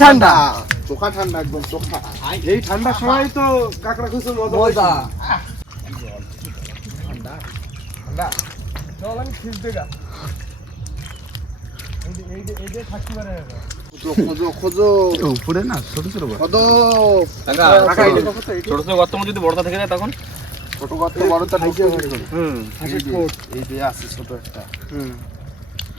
ঠান্ডা চোখা ঠান্ডা একদম চোখা এই ঠান্ডার সময় তো কাঁকড়া খুঁজতে মজা মজা চল আমি খিলতে গা এই যে এই যে থাকতে খোঁজো খোঁজো উপরে না ছোট ছোট দেখো ছোট ছোট গর্ত যদি বড়টা থেকে যায় তখন ছোট গর্ত ঢুকে হুম এই যে আছে ছোট একটা হুম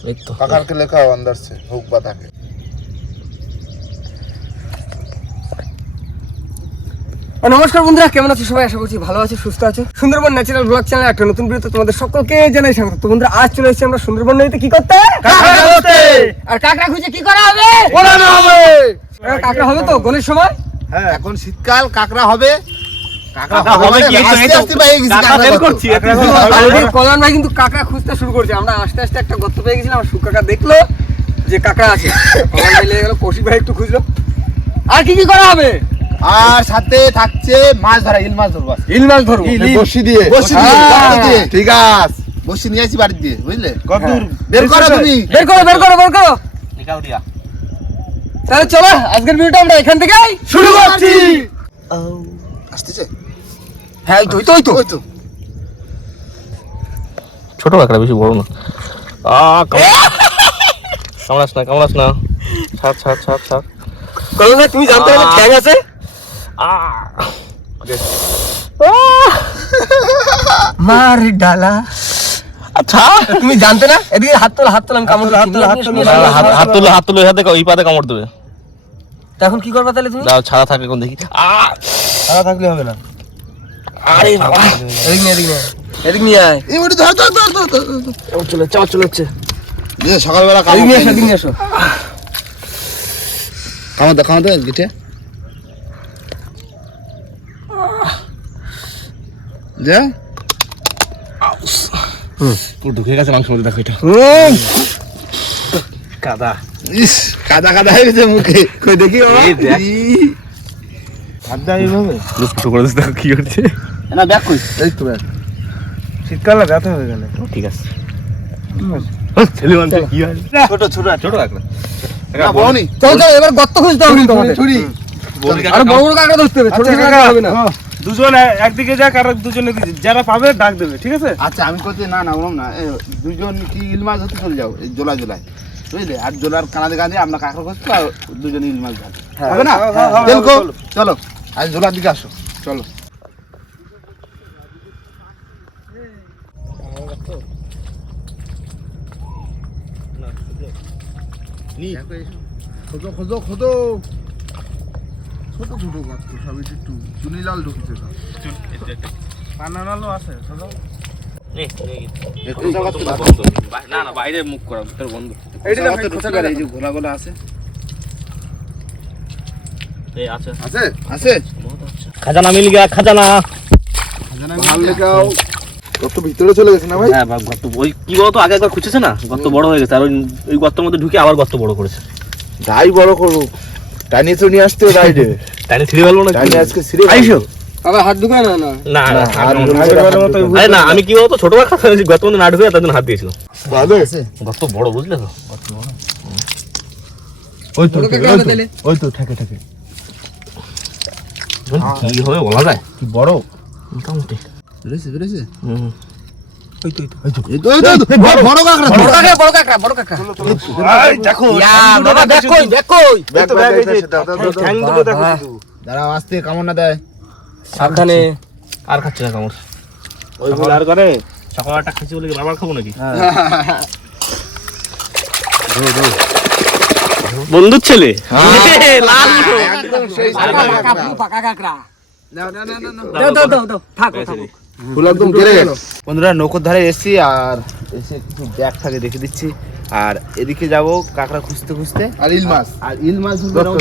ব্যাকে एक तो কাকার কে লেখা अंदर से হুক বাতাকে ও, নমস্কার বন্ধুরা কেমন আছো সবাই আশা করছি ভালো আছো সুস্থ আছো সুন্দরবন ন্যাচারাল ব্লগ চ্যানেল একটা নতুন ভিডিওতে তোমাদের সকলকে জানাই স্বাগত তো বন্ধুরা আজ চলে এসেছি আমরা সুন্দরবন নদীতে কি করতে কাঁকড়া ধরতে। আর কাঁকড়া খুঁজে কি করা হবে ওড়ানো হবে। এবার কাঁকড়া হবে তো গণের সময় হ্যাঁ এখন শীতকাল কাকড়া হবে কল্যাণ ভাই কিন্তু কাঁকড়া খুঁজতে শুরু করছে। আমরা আস্তে আস্তে একটা গর্ত পেয়ে গেছিলাম সুখ কাকা দেখল যে কাঁকড়া আছে। কল্যাণ ভাই লেগে গেল কৌশিক ভাই একটু খুঁজলো। আর কি কি করা হবে? আর সাথে থাকছে মাছ ধরা ইল মাছ ধরবো ইল মাছ ধরবো। বড়শি দিয়ে। বড়শি দিয়ে হ্যাঁ। ঠিক আছে বড়শি নিয়ে আসি বাড়ি দিয়ে বুঝলে? কত দূর বের করো তুমি। বের করো বের করো বের করো। তাহলে চলো আজকের ভিডিওটা আমরা এখান থেকে শুরু করছি। আসতেছে? হ্যাঁ ওই তো ওই তো ওই তো। ওই তো। ছোট কাঁকড়া বেশি বড় না। আ কামড়াস না কামড়াস না। ছাড় ছাড় ছাড় ছাড়। ভাই তুমি জানতে ঠ্যাং আছে? মার ডালা। আচ্ছা। তুমি জানতে না? এদিকে হাত তোলা হাত তোলা আমি কামড় হাত তোলা হাত হাত হাত তুলে হাত তুলে হাতে ওই পাতে কামড় দেবে। এখন কি করবা তাহলে তুমি? ছাড়া থাকে কোন দেখি। আ। সারা থাকলে হবে না। আরে বাবা। এদিক নিয়ে এদিক নিয়ে। এদিক নিয়ে আয়। এই ওটা ধর ধর ধর ধর ধর, ধর। ও চলে চাও চলে হচ্ছে যে সকালবেলা নিয়ে এসো নিয়ে গিটে। যা। ঢুকে গেছে মাংস মধ্যে দেখো এটা। কাদা। ইস কাদা কাদা হয়ে গেছে মুখে। কই দেখি বাবা। এইভাবে। করে দেখো কি করছে। না ব্যাক কই এই তো ব্যাক শীতকালে ব্যথা হবে কেন ঠিক আছে। ছেলে মানুষ কি হয়? ছোট ছোট ছোট কাঁকড়া। না চল চল এবার গর্ত খুঁজতে হবে ছুরি আর বড় বড় কাঁকড়া ধরতে হবে ছোট আচ্ছা কাকা হবে না। দুজন একদিকে যাক আর দুজনে যারা পাবে ডাক দেবে ঠিক আছে? আচ্ছা আমি করতে না না ওরম না। দুজন কি ইল মাছ ধরতে চলে যাও? এই জোলা জোলায়। বুঝলে? আর জোলার কানাদে কাঁদে আমরা কাঁকড়া করছ আর দুজন ইল মাছ ধরো হবে না? হ্যাঁ, হ্যাঁ, হ্যাঁ, চলো। চলো। আজ জোলার দিকে আসো। চলো। খোঁজো খোঁজো খোঁজো ছোট ছোট গর্ত সবই একটু চুনিলাল ঢুকেছে সব। আছে চলো না না বাইরে মুখ করা ভিতরে বন্ধ। এইটা দেখো, এই যে গোলা গোলা আছে। আছে? আছে? আছে। খাজানা মিল গয়া খাজানা। ভালো লেখাও ভিতরে চলে গেছে না ভাই? হ্যাঁ গর্ত ওই কি বলতো আগে একবার খুঁজেছে না? গর্ত বড় হয়ে গেছে আর ওই ওই গর্তের মধ্যে ঢুকে আবার গর্ত বড় করেছে। যাই বড় করুক টানি তো নিয়ে আসতে রাইডে তাই ছিঁড়ে ফেলব না টানি আজকে সিরে আইসো। আবার হাত ঢুকায় না না? না না হাত না, ধরে আগের হাত বারের মতো ধরে। আরে না আমি কি বলতো ছোট গর্ত মধ্যে না ঢুকে তার জন্য হাত দিয়েছিলাম। ভালো। গর্ত বড় বুঝলে তো? ওই তো বড় ওই তো থাকে থাকে কি হবে বলা যায়? কি বড়? মোটামুটি। হুম। দাঁড়াও আস্তে কামড় না দেয়। সাবধানে। আর খাচ্ছে না কামড়। ওই আর করে। সকাল একটা খাচ্ছি বলে কি খাব নাকি? বন্ধুর ছেলে? লাল। ফুল একদম কেড়ে গেল। বন্ধুরা নৌকোর ধারে এসেছি আর এসে কিছু ব্যাগ থাকে দেখে দিচ্ছি। আর এদিকে যাব কাঁকড়া খুঁজতে খুঁজতে। আর ইল মাছ। আর ইল মাছ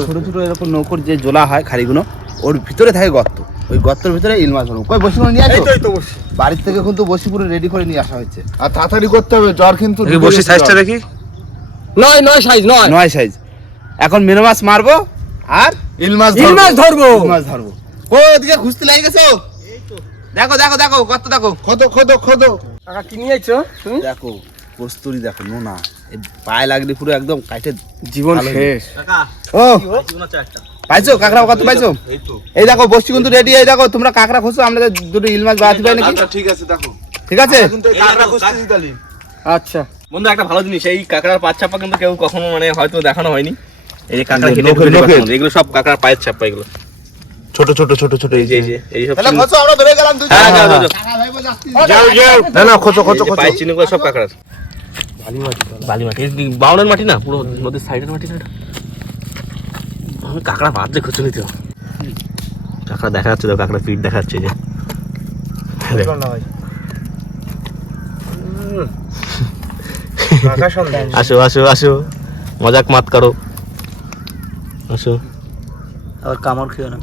ছোট ছোট এরকম নৌকোর যে জোলা হয় খাড়িগুলো ওর ভিতরে থাকে গর্ত। ওই গর্তের ভিতরে ইল মাছ ধরবো। কই বসি করে নিয়ে আসো? তো বসে বাড়ির থেকে কিন্তু বসি পুরো রেডি করে নিয়ে আসা হচ্ছে আর তাড়াতাড়ি করতে হবে জ্বর কিন্তু বসি সাইজটা দেখি। নয় নয় সাইজ নয়। নয় সাইজ এখন মেনো মাছ মারবো আর ইল মাছ ইল মাছ ধরবো। ইল মাছ ধরবো। ও ওদিকে খুঁজতে লাগে গেছো? দেখো দেখো দেখো গর্ত দেখো। খোদো খোদো খোদো। কাকা কি নিয়ে আইছো তুমি? দেখো কস্তুরি দেখো নোনা। এই পায়ে লাগলে পুরো একদম কাটে জীবন শেষ। ও। পাইছো? কাঁকড়া কত পাইছো? এই দেখো বসছি কিন্তু রেডি এই দেখো তোমরা কাঁকড়া খুঁজছো আমরা দুটো ইল মাছ বাড়াতে পারি নাকি? আচ্ছা ঠিক আছে দেখো। ঠিক আছে? কাঁকড়া খুঁজতেছি তালি আচ্ছা। বন্ধু একটা ভালো জিনিস এই কাঁকড়ার পায়ের ছাপা কিন্তু কেউ কখনো মানে হয়তো দেখানো হয়নি। এই যে কাঁকড়া। এগুলো সব কাঁকড়ার পায়ের ছাপা এগুলো। ছোট ছোট ছোট ছোট এই যে। এই যে এই সব তাহলে আমরা বেরিয়ে গেলাম হ্যাঁ, যাও, না না খোঁচো খোঁচো খোঁচো। পায়ের চিহ্নগুলো সব কাঁকড়ার বালি মাটি এই বাউনের মাটি না পুরো নদীর সাইডের মাটি না এটা? আমি কাঁকড়া বাদ দিয়ে খুঁজে নিতে। কাঁকড়া দেখা যাচ্ছে তো কাঁকড়া পিঠ দেখা যাচ্ছে যে। আসো আসো আসো। মজাক মাত করো। আসো। আবার কামড় খেয়ে না।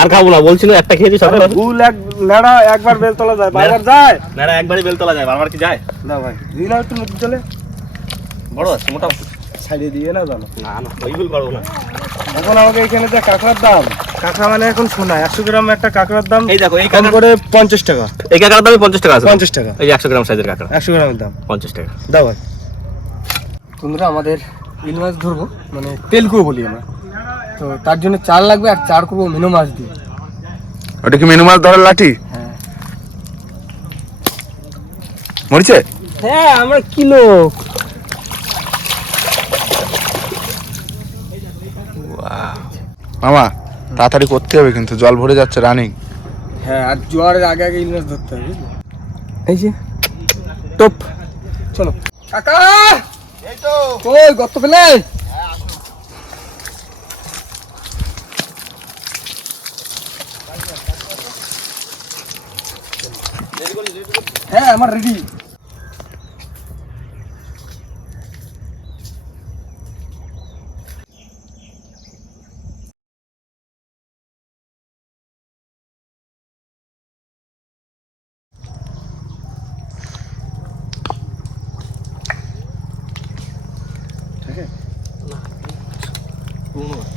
আর খাব না বলছি না একটা খেয়েছি সকালে ভুল এক লেড়া একবার বেল তোলা যায় বারবার যায়। না একবারই বেল তোলা যায় বারবার কি যায়? না ভাই দিই না একটু নদী চলে। বড় আছে মোটামুটি ছাড়িয়ে দিয়ে না জানো। না না ওই ভুল করব না। এখন আমাকে এখানে যে কাঁকড়ার দাম কাঁকড়া মানে এখন শোনা একশো গ্রাম একটা কাঁকড়ার দাম এই দেখো এই কাঁকড়া করে পঞ্চাশ টাকা। এই কাঁকড়ার দামই পঞ্চাশ টাকা আছে। পঞ্চাশ টাকা। এই একশো গ্রাম সাইজের কাঁকড়া। একশো গ্রামের দাম। পঞ্চাশ টাকা। দাও ভাই। তোমরা আমাদের ইল মাছ ধরবো মানে তেলকুয়ো বলি আমরা। তো তার জন্য চার লাগবে আর চার করব মেনো মাছ দিয়ে। ওটা কি মেনু মাছ ধরার লাঠি? হ্যাঁ। মরিছে? হ্যাঁ আমরা কি লোক মামা তাড়াতাড়ি করতে হবে কিন্তু জল ভরে যাচ্ছে রানিং হ্যাঁ আর জোয়ারের আগে আগে ইল মাছ ধরতে হবে এই যে টপ। চলো। কাকা! এই তো। কই গর্ত ফেলে? হ্যাঁ আমার রেডি এত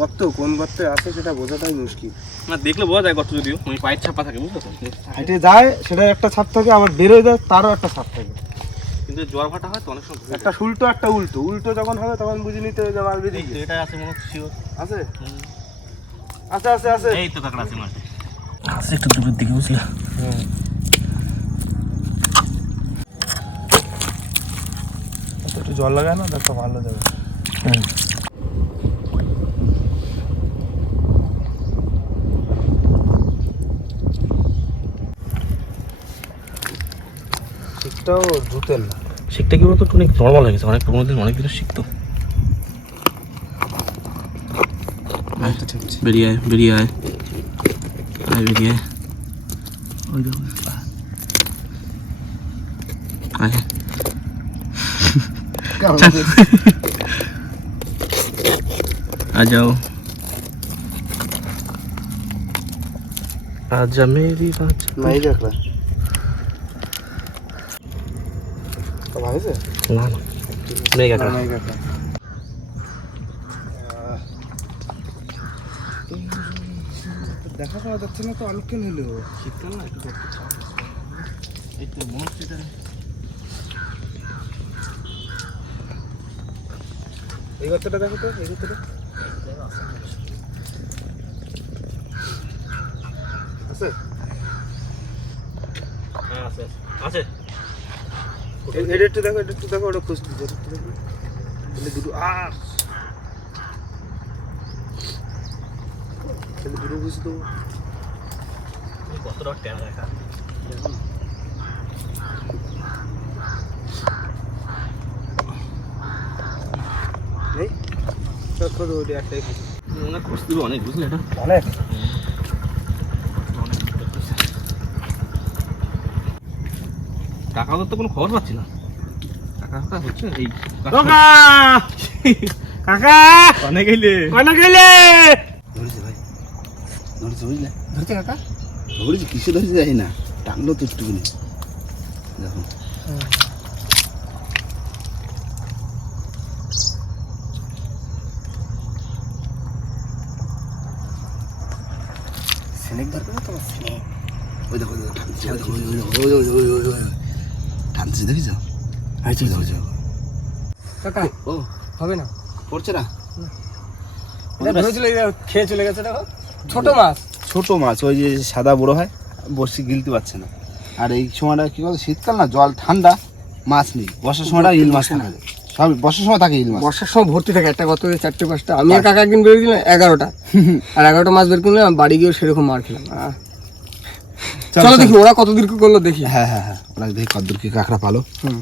গর্ত কোন গর্তে আছে সেটা বোঝাটাই মুশকিল। না দেখলে বোঝা যায় গর্ত যদিও ওই পায়ের ছাপা থাকে বুঝলো তো? হাইটে যায় সেটা একটা ছাপ থাকে আবার বেরোয় যায় তারও একটা ছাপ থাকে। কিন্তু জোয়ার ভাটা হয় তো অনেক সময় একটা উল্টো একটা উল্টো। উল্টো যখন হবে তখন বুঝে নিতে হবে যে মাল বেরিয়ে গেছে। এটা আছে মনে হচ্ছে sure। আছে? আছে আছে আছে। এই তো কাঁকড়া আছে মাঠে আছে একটু দূরের দিকে বুঝলে? একটু জল লাগায় না দেখো ভালো যাবে। ঠিকটাও ধুতেন না শিখতে কি বলতো অনেক নর্মাল হয়ে গেছে অনেক পুরোনো দিন অনেক দিনের শিখতো বেরিয়ে আয় বেরিয়ে আয় আয় বেরিয়ে আয় ওই দেখো। আয় आ जाओ आजा मेरी बात নাই দেখলা তো হয়েছে না না। নেই কাকা। নাই দেখলা দেখা পাওয়া যাচ্ছে না তো অনেকক্ষণ হলো? শীতকাল না একটু এই তো মনে হচ্ছে এই গর্তটা দেখো তো এই গর্তটা আছে হ্যাঁ আছে আছে এ- এটা একটু দেখো এটা একটু দেখো ওটা খুঁজতে একটু দেখো। দুটো আ তাহলে দুটো খুঁজে দেবো। কতটা ট্যান দেখো তো ওটা খুঁজে অনেক বুঝলে এটা? অনেক? কাকাদের তো কোনো খবর পাচ্ছি না কাকা কাকা হচ্ছে এই কাকা কাকা অনেক গেলে কনে গেলে ধরেছে ভাই ধরেছে বুঝলে ধরছে কাকা ধরেছে কিসে ধরেছে যাই না টানলো তো একটুখানি দেখো স্নেক না তোমার স্নেক ওই দেখো ওই দেখো, ওই দেখো, ওই দেখো, ওই দেখো, ওই দেখো, টানছে দেখিস? আচ্ছা ওই দেখো, কাকা ও। হবে না। পড়ছে না? খেয়ে চলে গেছে দেখো। ছোট মাছ। ছোট মাছ ওই যে সাদা বড় হয় বসে গিলতে পারছে না। আর এই সময়টা কি বলতো শীতকাল না জল ঠান্ডা মাছ নেই। বর্ষার সময়টা ইল মাছ থাকে। সব বর্ষার সময় থাকে ইল মাছ। বর্ষার সময় ভর্তি থাকে একটা গত চারটে পাঁচটা। আমি আর কাকা একদিন বের দিলাম এগারোটা। আর এগারোটা মাছ বের করলাম বাড়ি গিয়েও সেরকম মার খেলাম। চল, দেখি ওরা কত দূর কি করল দেখি। হ্যাঁ হ্যাঁ হ্যাঁ ওরা দেখি কদ্দুর কি কাঁকড়া পালো। হুম।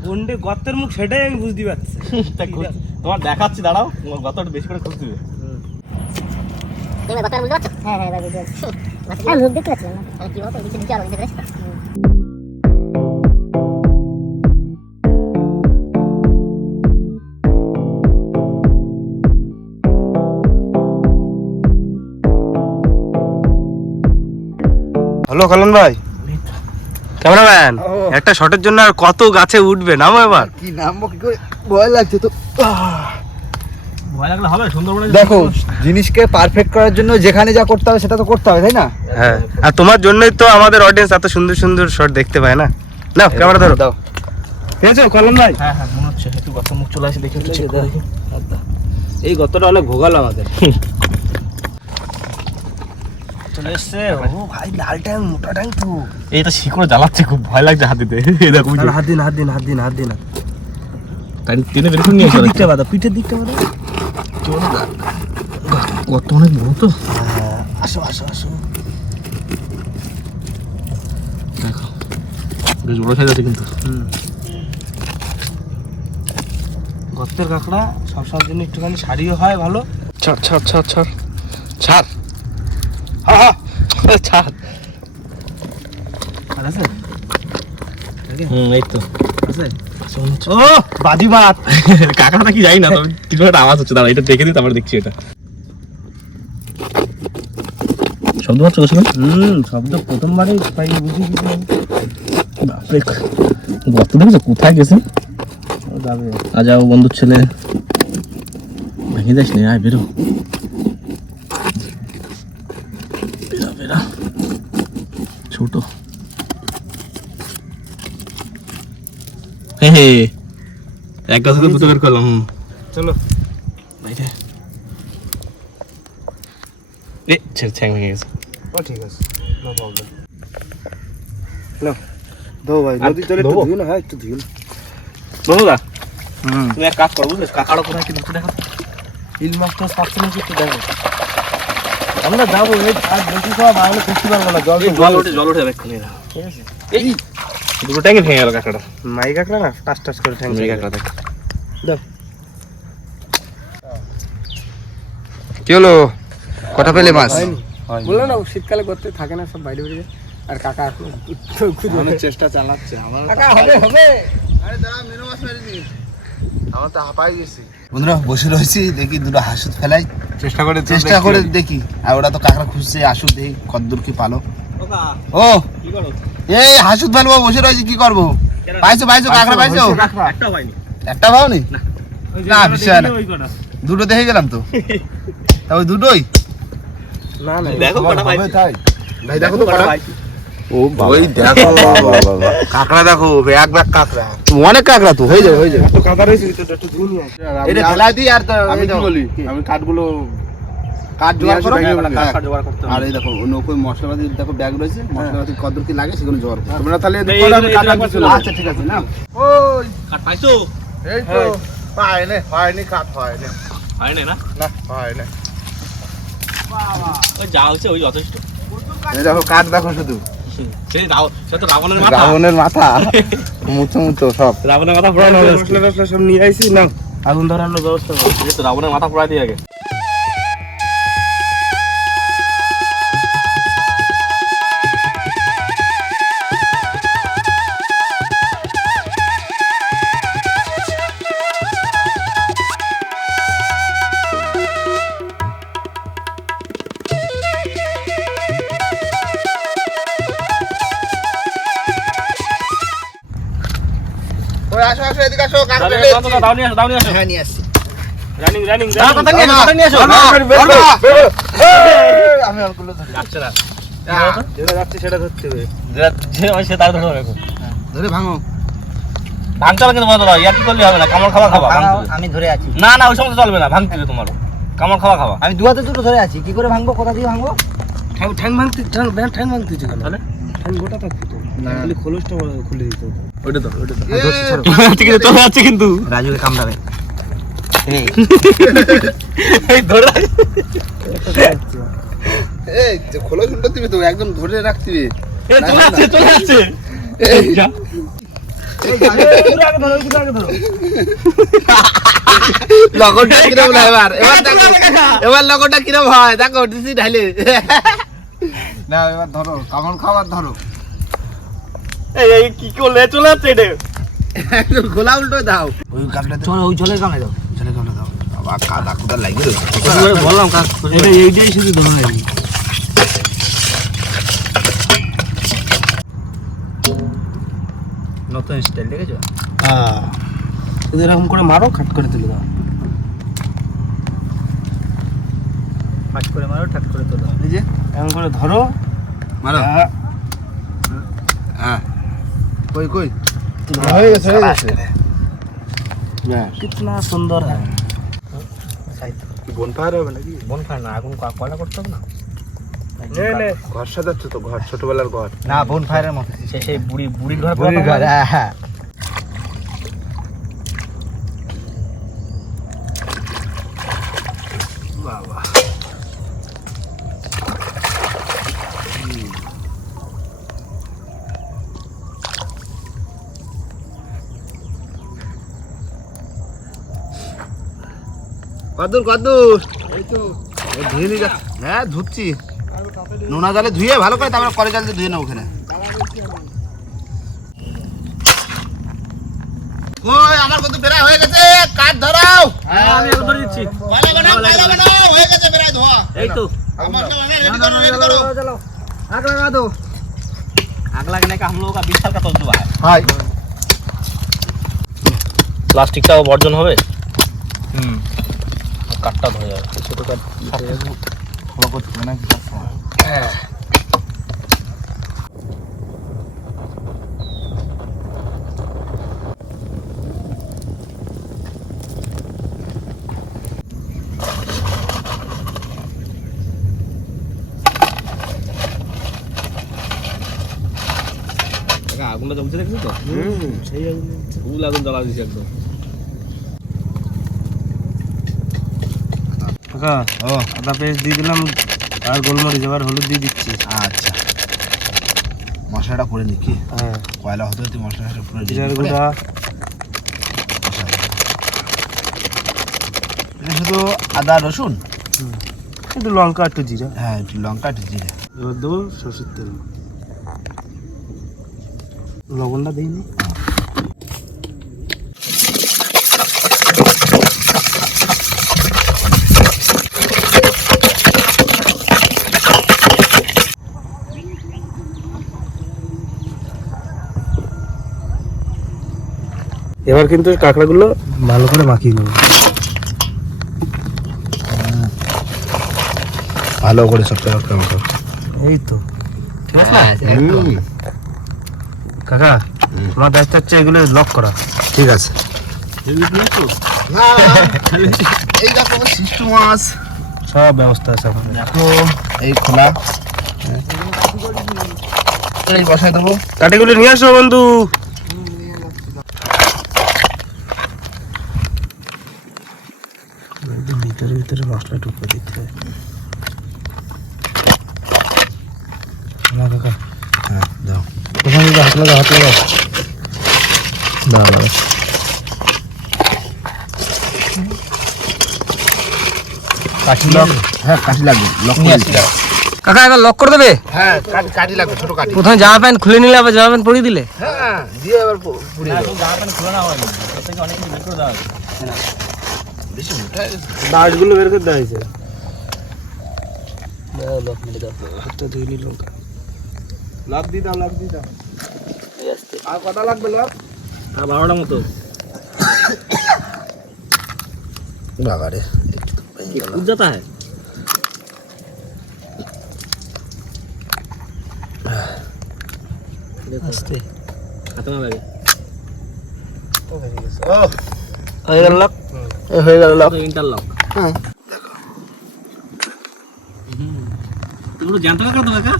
কোনটে গর্তের মুখ সেটাই আমি বুঝতে পারছি। তোমার দেখাচ্ছি দাঁড়াও। তোমার গতটা বেশি করে খুঁজতে হবে। তুমি কথা বুঝতে পারছ? হ্যাঁ হ্যাঁ বুঝতে পারছি। হ্যাঁ মুখ দেখতে পাচ্ছিলাম না কি বলতো নিচে দিকে আলো পাচ্ছি হ্যালো কলন ভাই। ক্যামেরাম্যান একটা শটের জন্য আর কত গাছে উঠবে নামো এবার। কি নামবো কি করে? ভয় লাগছে তো। ভয় লাগলে হবে সুন্দরবনে দেখো জিনিসকে পারফেক্ট করার জন্য যেখানে যা করতে হবে সেটা তো করতে হবে তাই না? হ্যাঁ আর তোমার জন্যই তো আমাদের অডিয়েন্স এত সুন্দর সুন্দর শট দেখতে পায় না। নাও ক্যামেরা ধরো। দাও। ঠিক আছে কলন ভাই? হ্যাঁ হ্যাঁ মনে হচ্ছে একটু গত মুখ চলে আসে দেখি এই গতটা অনেক ভোগাল আমাদের। চলে এসছে ও ভাই লাল ট্যাং মোটা ট্যাং তো। শিকড়ে জ্বালাচ্ছে খুব ভয় লাগছে হাত দিতে এই দেখো হাত দিন হাত দিন হাত দিন হাত দিন। তাই টেনে বের করে নিয়ে দিকটা বাদা পিঠের দিকটা বাদা কত অনেক বড় তো। আসো আসো আসো। দেখো বেশ বড় সাইজ আছে কিন্তু। গর্তের কাঁকড়া সবসময়ের জন্য একটুখানি সারিও হয় ভালো। ছাড় ছাড় ছাড় ছাড়। ছাড়। হ্যাঁ ছাড়। আর আছে হুম এই তো। আছে হচ্ছে। ও বাজি ভাত কাকাটা কি জানি না তবে কিছু একটা আওয়াজ হচ্ছে। দাঁড়া এটা দেখে দিই তারপরে দেখছি এটা। শব্দ হুম শব্দ প্রথমবারই পাই বুঝি বাপরে গর্ত দেখেছ? কোথায় গেছে? যাবে। আজ যাও বন্ধুর ছেলে। ভেঙে যাস নি আয় বেরো। বেরো ছোট। হে হে এক গাছ থেকে দুটো বের করলাম চলো। বাইরে। এ ছেড়ে ছ্যাং ভেঙে গেছে। ও ঠিক আছে। নো প্রবলেম নো দো ভাই নদী চলে একটু দেবো? না হ্যাঁ একটু ধুয়ে না বন্ধুদা হুম। তুমি এক কাজ করো বুঝলে? কাকারও কোথায় কি দেখো দেখো ইল মাছ টাছ পাচ্ছে না কি একটু দেখো আমরা যাব ফেস্টিভ্যাল বলা জল জল ওঠে জল ওঠে এক্ষুনি এই। দুটো ট্যাঙ্কে ভেঙে গেল কাকাটা মাই কাঁকড়া না? টাস টাস করে কাকাটা দেখ। কি হলো? কটা পেলে মাছ? বলল না শীতকালে করতে থাকে না সব বাইরে বেরিয়ে আর কাকা এখন চেষ্টা চালাচ্ছে আমার কাকা হবে হবে। আমার তো হাঁপাই গেছি। বন্ধুরা বসে রয়েছি দেখি দুটো হাসুদ ফেলাই। চেষ্টা করে চেষ্টা করে দেখি। আর ওরা তো কাঁকড়া খুঁজছে আসুদ দেখি কদ্দুর কি পালো? ও এই হাসুদ ফেলব বসে রয়েছি কি করব? পাইছো পাইছো কাঁকড়া পাইছো একটা পাওনি? না, বিষয় না। দুটো দেখে গেলাম তো। তা ওই দুটোই? না না দেখো কটা পাইছি। তাই। ভাই দেখো তো কটা। ও ওই দেখো। কাঁকড়া দেখো এক ব্যাগ কাঁকড়া। অনেক কাঁকড়া তো হয়ে যাবে হয়ে যাবে। তো কাদা রয়েছে তো একটু ধুয়ে এটা ফেলা দিই আর আমি কি বলি? আমি কাঠগুলো কাঠ জোগাড় করো হ্যাঁ। কাঠ জোগাড় করতে হবে। আর এই দেখো নৌকোয় মশলাপাতি দেখো ব্যাগ রয়েছে। মশলাপাতি কত কি লাগে সেগুলো জোগাড় করো। তোমরা তাহলে। আচ্ছা ঠিক আছে না ওই। কাঠ পাইছো? এই তো। পায়নি হয়নি কাঠ হয়নি হয়নি না? ওই যা হচ্ছে ওই যথেষ্ট। এই দেখো কাঠ দেখো শুধু। রাবণের মাথা। রাবণের মাথা। মুছো মুছো সব। রাবণের মাথা পুরানো সব নিয়ে আইসি না আগুন ধরানোর ব্যবস্থা রাবণের মাথা পুরাই দিয়ে আগে। হ্যাঁ নিয়ে আসছি। রানিং। আমি ধরি যাচ্ছে না। যেটা যাচ্ছে সেটা ধরতে হবে। যেটা যে সে তার ধরে ধরে ভাঙো। ভাঙতে হবে কিন্তু বন্ধ ইয়ার কি করলে হবে না? কামড় খাওয়া খাবা ভাঙতে আমি ধরে আছি। না না ওই সময় চলবে না ভাঙতে হবে তোমার কামড় খাওয়া খাবা। আমি দুহাতে দুটো ধরে আছি। কি করে ভাঙবো? কোথা দিয়ে ভাঙবো? ঠ্যাং ঠ্যাং ভাঙতে ঠ্যাং ঠ্যাং ভাঙতে তাহলে? ঠ্যাং গোটা থাকতো খালি খোলসটা খুলে দিত তো ওইটা তো। এ, ঠিক আছে চলে যাচ্ছে কিন্তু। রাজুকে কামড়াবে। এই। ধরে। এই যে খোলো দিবি তো একদম ধরে। এই চলে যাচ্ছে চলে যাচ্ছে। এই। যা। লগনটা কিরম হয় এবার? এবার দেখো এবার কিরম হয়? দেখো ঢালে না এবার ধরো কামড় খাবার ধরো। এই কি করলে চলে যাচ্ছে এটা। একদম খোলা উল্টো দাও। ওই চলো ওই জলের দাও। দাও। আবার কাদা কুদা লাগিয়ে বললাম কাজ এটা এইটাই শুধু ধরাই নতুন স্টাইল দেখেছ? হ্যাঁ। এরকম করে মারো খাট করে তুলে দাও। করে মারো ঠাট করে তোলো এই যে এরকম করে ধরো। মারো। হ্যাঁ, হ্যাঁ। কই কই? হয়ে গেছে হয়ে গেছে। কিতনা সুন্দর হ্যাঁ। বনফায়ার হবে নাকি? বনফায়ার না আগুন কয়লা করতে হবে না? ঘর সাজাচ্ছ তো ঘর ছোটবেলার ঘর। না বোন ফায়ারের মতো সেই বুড়ি বুড়ির ঘর বুড়ির ঘর হ্যাঁ। কদ্দুর কদ্দুর এই তো ধুয়ে নিয়ে যাচ্ছি হ্যাঁ ধুচ্ছি নোনা জলে ধুয়ে ভালো করে তারপরে কলে জল দিয়ে ধুয়ে নেবো ওখানে ওই আমার কত বেড়া হয়ে গেছে কাঠ ধরাও হ্যাঁ আমি এখন ধরে দিচ্ছি কয়লা বানাও কয়লা বানাও হয়ে গেছে বেড়ায় ধোয়া এই তো আমার রেডি করো রেডি করো চলো আগ লাগা দো आग लगने का हम लोगों का बीस साल का तजुर्बा है হাই প্লাস্টিকটাও বর্জন হবে হুম কাঠটা ধরে যাবে ছোটো কাঠ ফলো করতে হবে নাকি আগুনটা জ্বলছে দেখছিস তো সেই আগুন ফুল আগুন জ্বলা দিয়েছে একদম কাকা ও আদা পেস্ট দিয়ে দিলাম আর গোলমরিচ এবার হলুদ দিয়ে দিচ্ছি। আচ্ছা। মশলাটা করে নিকি হ্যাঁ। কয়লা হতে হতে মশলাটা পুরো জিরার গুঁড়া। এটা শুধু আদা রসুন? একটু লঙ্কা একটু জিরা। হ্যাঁ একটু লঙ্কা একটু জিরে। এবার দেবো সরষের তেল। লবণটা দিইনি। এবার কিন্তু কাঁকড়াগুলো ভালো করে মাখিয়ে নেব। ভালো করে সবটা সবটা মতো এই তো। কাকা তোমার ব্যস্ত হচ্ছে এগুলো লক করা। ঠিক আছে। এই দেখো শিষ্ট মাছ সব ব্যবস্থা আছে দেখো এই খোলা। এই বসাই দেবো কাটিগুলো নিয়ে আসো বন্ধু একদম ভিতরে মশলা দিতে হয়। কাকা হ্যাঁ দাও। ওখানে হাত লাগা হাত লাগা দাও দাও কাঠি লক। হ্যাঁ কাঠি লাগবে। লক করে কাকা এবার লক করে দেবে? হ্যাঁ কাঠি কাঠি লাগবে ছোট কাঠি। প্রথমে জামা প্যান্ট খুলে নিলে আবার জামা প্যান্ট পরিয়ে দিলে? হ্যাঁ দিয়ে এবার পু- পুড়িয়ে দেবো। বাসগুলো বের করে দেওয়া হয়েছে লক দিয়ে দাও লক দিয়ে দাও আর কটা লাগবে লক আর বারোটা মতো বাবা রে কূদ जाता है আস্তে खत्म हो गया হয়ে গেল লক হয়ে গেল লক ইন্টারলক হ্যাঁ। দেখো। জানতো কাকা? তো কাকা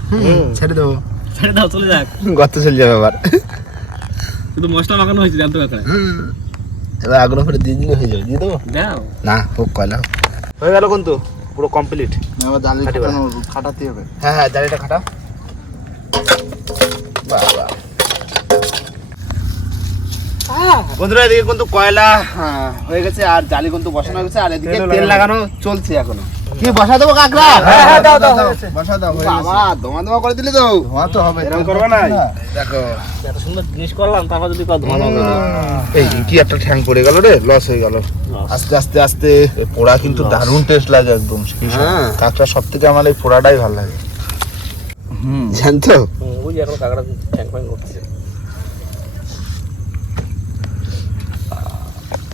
ছেড়ে দেবো। ছেড়ে দাও চলে যাক। গত চলে যাবে আবার। কিন্তু মশলা মাখানো হয়েছে জানতো কাকা। এবার আগ্রহ করে দিয়ে দিলে হয়ে যাবে দিয়ে দেবো? দাও। না হোক কয়লা হয়ে গেল কিন্তু পুরো কমপ্লিট আমার জালি খাটাতে হবে। হ্যাঁ হ্যাঁ জালিটা খাটাও। বন্ধুরা এদিকে কিন্তু কয়লা হ্যাঁ, গেছে আর জালি কিন্তু বসানো হয়ে গেছে আর এদিকে তেল লাগানো। চলছে এখনও। কি বসা দেবো কাকড়া? হ্যাঁ, হ্যাঁ, দাও, দাও, বসা দাও বাবা দমা দমা করে দিলে তো। ধোয়া তো হবে এরকম করবে না। দেখো। এত সুন্দর জিনিস করলাম তারপর যদি ধোঁয়া ধোঁয়া এই কি একটা ঠ্যাং পড়ে গেল রে লস হয়ে গেল। আস্তে আস্তে আস্তে পোড়া কিন্তু দারুণ টেস্ট লাগে একদম। হ্যাঁ। কাঁকড়া সব থেকে আমার এই পোড়াটাই ভালো লাগে। জানতো? ওই যে এখন কাকড়া ট্যাং ফ্যাং করতেছে।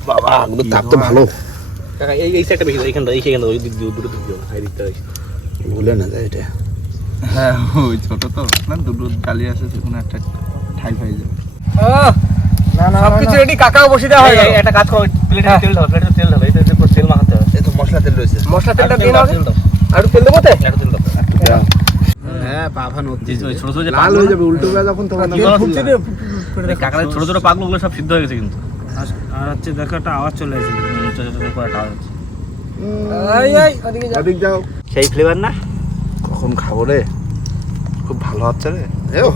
বাবা ওগুলো তাপ তো ভালো। কাকা এই এই সাইডটা বেশি এইখানটা ওই দিক দিয়ে দুটো দিক দিয়ে এই দিকটা ভুলে না যায় এটা। হ্যাঁ ওই ছোট তো না দুটো ডালি আছে সেখানে একটা ঠাই পাই যাবে। না না সবকিছু রেডি কাকাও বসে দেওয়া হয়ে এই, গেল। এই, একটা কাজ করো প্লেটে তেল দাও প্লেটে তেল দাও এইটা তেল মাখাতে হবে। তো মশলা তেল রয়েছে। মশলা তেলটা দিয়ে তেল নাও আর তেল দেবো তো? একটু তেল দাও। হ্যাঁ পাভা নদী ছোট ছোট লাল হয়ে যাবে উল্টো যখন তখন এই কাঁকড়ার ছোট ছোট সব সিদ্ধ হয়ে গেছে কিন্তু। আর হচ্ছে দেখো একটা আওয়াজ চলে আসছে। একটা আওয়াজ। সেই ফ্লেভার না? কখন খাব রে? খুব ভালো হচ্ছে রে।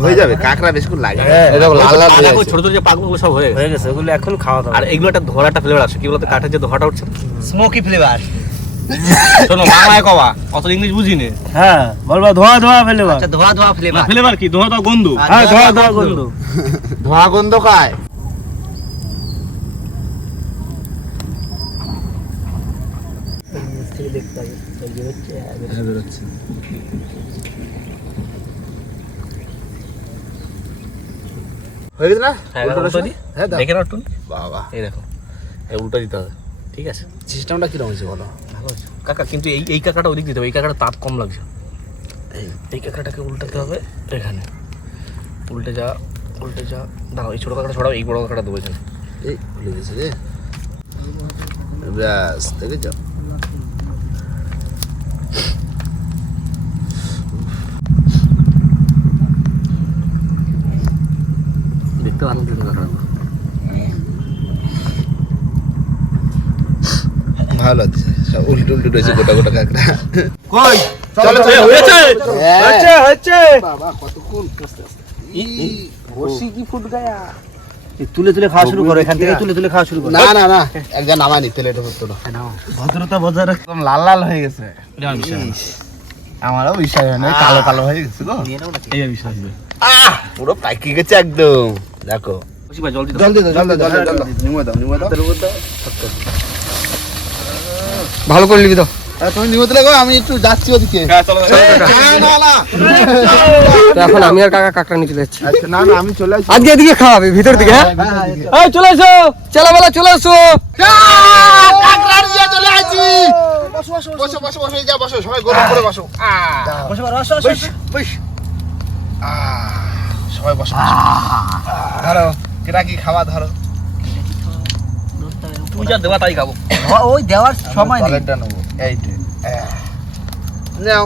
হয়ে যাবে কাকড়া বেশি লাগে। হ্যাঁ, এই দেখো লাল লাল আর দেখো গেছে। ছোট ছোট যে পাকগুলো সব হয়ে গেছে। হয়ে গেছে ওগুলো এখন খাওয়া দাওয়া। আর এগুলো একটা ধোয়ার একটা ফ্লেভার আছে কি বলতো কাঠের যে ধোয়াটা উঠছে স্মোকি ফ্লেভার শোনো বাংলায় কবা অত ইংলিশ বুঝিনি। হ্যাঁ বলবা ধোয়া ধোয়া ফ্লেভার ধোয়া ধোয়া ফ্লেভার ফ্লেভার কি? ধোয়া তো গন্ধ। হ্যাঁ ধোয়া ধোয়া গন্ধ। ধোঁয়া গন্ধ খায়। হ্যাঁ, বেরোচ্ছে। হয়ে গেছে না? হ্যাঁ। হ্যাঁ। দেখে। নাও একটু বাবা। এই দেখো এই উল্টো দিতে হবে ঠিক আছে? সিস্টেমটা কীরকম হয়েছে বলো? ভালো আছে। কাকা কিন্তু এই এই কাকাটা ওদিক দিতে হবে এই কাকাটা তাপ কম লাগছে। এই এই কাকাটাকে উল্টাতে হবে এখানে। উল্টে যা উল্টে যা। দাঁড়াও এই ছোটো কাকাটা ছড়াও এই বড় কাকাটা দেবো এখানে। এই ভুলে গেছে রে। ব্যাস দেখে যাও দেখতে ভালো ভালো আছে সব উল্টো উল্টো রয়েছে গোটা গোটা কাকড়া। কই? চলো এ, হয়েছে হচ্ছে হচ্ছে বাবা কতক্ষণ? বসি কি ফুট গায়া তুলে তুলে খাওয়া শুরু করো এখান থেকে তুলে তুলে খাওয়া শুরু করো। না না না একজন নামানি প্লেটে ভরতো না ভদ্রতা বজায় লাল লাল হয়ে গেছে। এটা। আমারও বিশ্বাস হয় না কালো কালো হয়ে গেছে গো এই আহ পুরো পাইকে গেছে একদম। দেখো। খুশি ভাই জল দিতে জল দে জল দে জল দে জল দে নিমে দাও। দাও। ভালো করে লিবি দাও তুমি আমি একটু যাচ্ছি ওদিকে। না না তো এখন আমি আর কাকা কাকড়া নিয়ে চলে যাচ্ছি। আচ্ছা না না আমি চলে আসছি আজকে এদিকে খাওয়াবে ভিতর দিকে হ্যাঁ? চলে এসো। চলো বলো চলে কাকড়া নিয়ে চলে আসছি বসো বসো বসো। বসো বসো যা বসো সবাই গরম করে বসো। বসে পড়ো, বসো, বসো, বসো। সবাই বসো ধরো কেটা কি খাওয়া ধরো। তুই যা দেবা তাই খাব। ওই দেওয়ার সময় নেই। নাও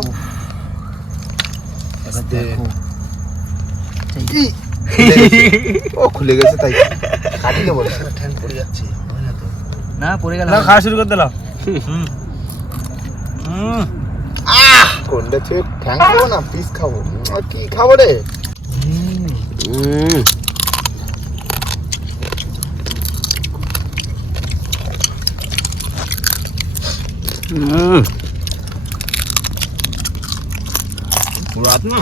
আস্তে। ই। ও খুলে গেছে তাই। কাটিকে বলে ঠ্যাং পড়ে যাচ্ছে। না পড়ে গেল। খাওয়া শুরু করতে দাও। কোনটা ঠ্যাং খাব না পিস খাব। কি খাব রে? রাত না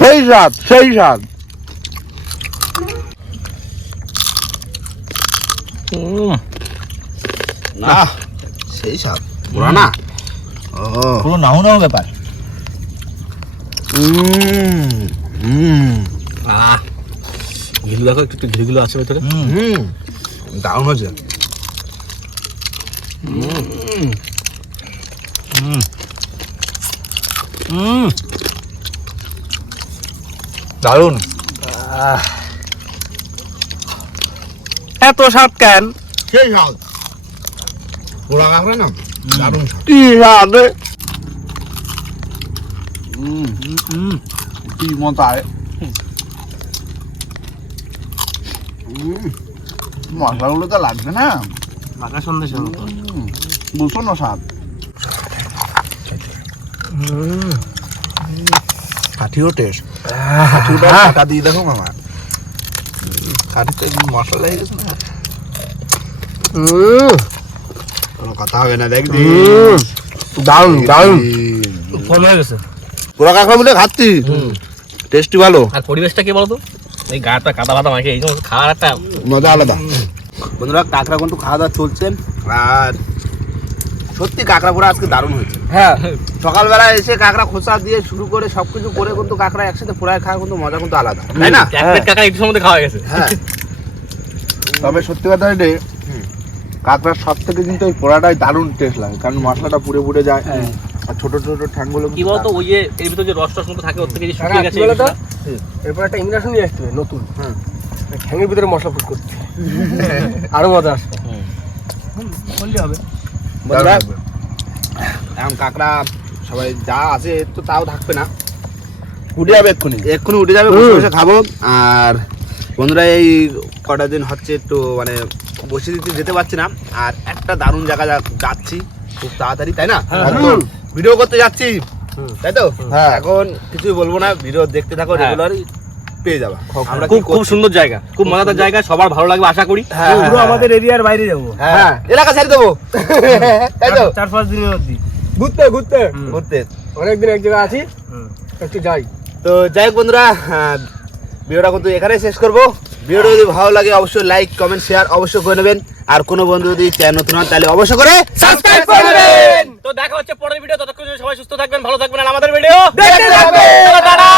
সেই স্বাদ সেই স্বাদ। না সেই স্বাদ। পুরা না? পুরো নাও নাও ব্যাপার। ঘিলু দেখো একটু ঘিলগুলো আছে ভেতরে। দারুণ হয়েছে। হুম দারুণ। এত স্বাদ কেন? সেই স্বাদ। পোড়া কাঁকড়া না? দারুণ স্বাদ। কি হুম, মশলাগুলো তো লাগবে না। মাখা সন্দেশের মতো। বুঝছ না স্বাদ। কাঠিও টেস্ট কাঠিটা টাকা দিয়ে দেখো মামা। কাঠিতে মশলা লেগে গেছে না? কোনো কথা হবে না দেখবি দারুণ দারুণ। ফল হয়ে গেছে। পোড়া কাঁকড়া বলে খাচ্ছি। টেস্টি ভালো। আর পরিবেশটা কি বলতো? এই গাটা কাদা বাদা মাখে এই সমস্ত খাওয়ার একটা মজা আলাদা। বন্ধুরা কাঁকড়া কিন্তু খাওয়া দাওয়া চলছেন আর সত্যি কাঁকড়া পোড়া আজকে দারুণ হয়েছে। হ্যাঁ। সকালবেলা এসে কাঁকড়া খোসা দিয়ে শুরু করে সবকিছু করে কিন্তু কাঁকড়া একসাথে পোড়ায় খাওয়া কিন্তু মজা কিন্তু আলাদা। তাই না? এক প্লেট কাকা একটু সময় খাওয়া গেছে। হ্যাঁ। তবে সত্যি কথা এটা কাঁকড়ার সব থেকে কিন্তু ওই পোড়াটাই দারুণ টেস্ট লাগে কারণ মশলাটা পুড়ে পুড়ে যায়। আর ছোট ছোট ঠ্যাংগুলো কি বলতো ওই যে এর ভিতরে যে রস টস মতো থাকে ওর থেকে যে শুকিয়ে গেছে এরপর একটা ইংরেশন নিয়ে আসতে হবে নতুন। হ্যাঁ। ঠ্যাঙের ভিতরে মশলা ফুট করতে আরও মজা আসবে। বললে হবে। বন্ধুরা, এখন কাঁকড়া সবাই যা আছে তো তাও থাকবে না। উঠে যাবে এক্ষুনি। এক্ষুনি উঠে যাবে বসে বসে খাব। আর বন্ধুরা এই কটা দিন হচ্ছে একটু মানে বসে দিতে যেতে পারছি না। আর একটা দারুণ জায়গা যাচ্ছি খুব তাড়াতাড়ি তাই না? ভিডিও করতে যাচ্ছি তাই তো? এখন কিছুই বলব না ভিডিও দেখতে থাকো হ্যাঁ। রেগুলারই পেয়ে যাবা। আমরা খুব খুব সুন্দর জায়গা। খুব মজাদার জায়গা সবার ভালো লাগবে আশা করি। হ্যাঁ, পুরো হ্যাঁ, আমাদের এরিয়ার বাইরে যাব। হ্যাঁ এলাকা ছেড়ে দেবো। তাই তো? চার পাঁচ দিনের মধ্যে ঘুরতে ঘুরতে। ঘুরতে। অনেকদিন এক জায়গায় আছি। একটু যাই। তো যাই হোক বন্ধুরা ভিডিওটা কিন্তু এখানেই শেষ করব। ভিডিওটা যদি ভালো লাগে অবশ্যই লাইক কমেন্ট শেয়ার অবশ্যই করে নেবেন। আর কোনো বন্ধু যদি চ্যানেল নতুন হন তাহলে অবশ্যই করে সাবস্ক্রাইব করবেন তো দেখা হচ্ছে পরের ভিডিও ততক্ষণ সবাই সুস্থ থাকবেন ভালো থাকবেন আর আমাদের ভিডিও দেখতে থাকবেন। টাটা।